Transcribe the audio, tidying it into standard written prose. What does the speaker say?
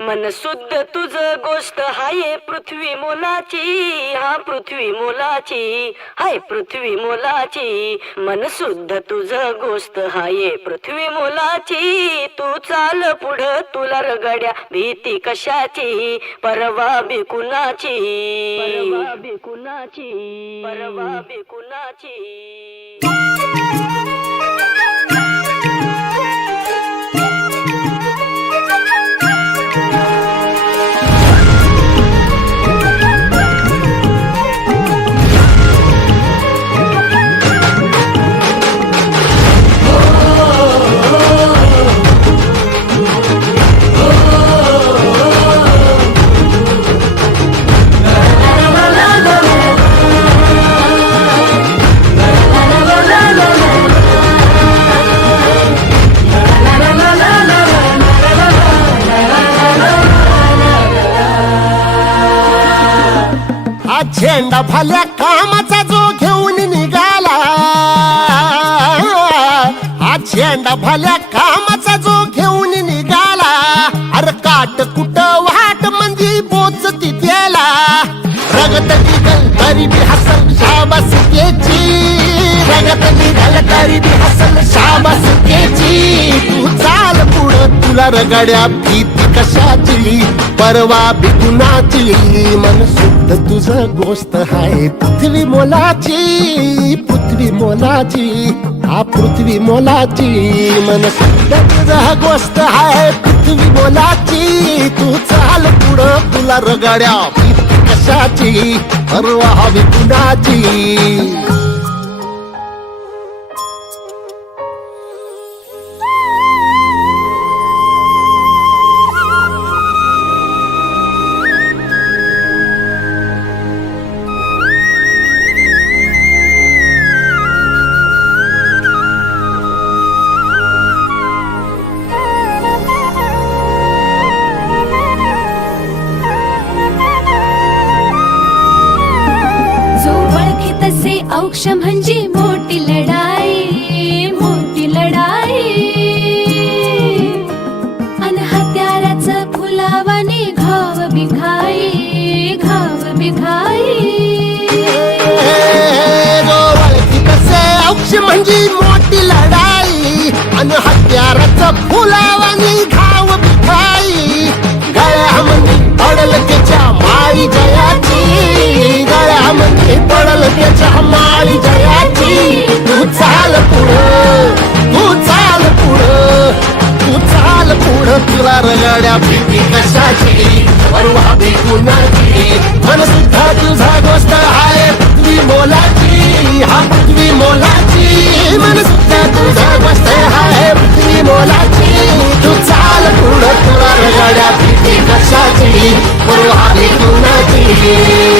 मन शुद्ध तुझ गोष्ट हाय पृथ्वी मोलाची, हा पृथ्वी मोलाची, हाय पृथ्वी मोलाची. मन शुद्ध तुझ गोष्ट हाय पृथ्वी मोलाची. तू चाल पुढं तुला रगड्या भीती कशाची, परवा बिकुनाची, परवा बिकुनाची, परवा बिकुनाची. झेंडा भल्या कामाचा जो घेऊन निघाला, हा झेंडा भल्या कामाचा जो घेऊन निघाला. अरे काट कुट वाट मंदी पोचती त्याला, रगत निघल तरी बी हसल शाबासकीची, रगत निघल तरी बी हसल शाबासकीची. तू चाल पुढं तुला रगड्या भीती कशाची, परवा बिकुनाची. मन शुद्ध तुझं गोष्ट हाय पृथ्वी मोलाची, पृथ्वी मोलाची, हा पृथ्वी मोलाची. मन शुद्ध तुझं गोष्ट हाय पृथ्वी मोलाची. तू चाल पुढं तुला रगड्या भीती कशाची, परवा बिकुनाची. औक्ष म्हणजे मोठी लढाई, मोठी लढाई. अन हत्याराचं फुलावाने घाव बिघाई, घाव बिघाई. औक्ष म्हणजे मोठी लढाई, अन हत्याराचं फुलावाने घाव बिघाई. गळ्यामध्ये पडल त्याच्या माळी जयाची, गळ्यामध्ये पडल त्याच्या माळी जयाची. तू चाल पुढं, तू चाल पुढं, तू चाल पुढं तुला रगड्या भीती कशाची, परवा बिकुनाची. मन सुद्धा तुझा गोष्ट हाय पृथ्वी मोलाची, हा पृथ्वी मोलाची. मन सुद्धा तुझा गोष्ट हाय पृथ्वी मोलाची. तू चाल पुढं तुला रगड्या भीती कशाची, परवा बिकुनाची.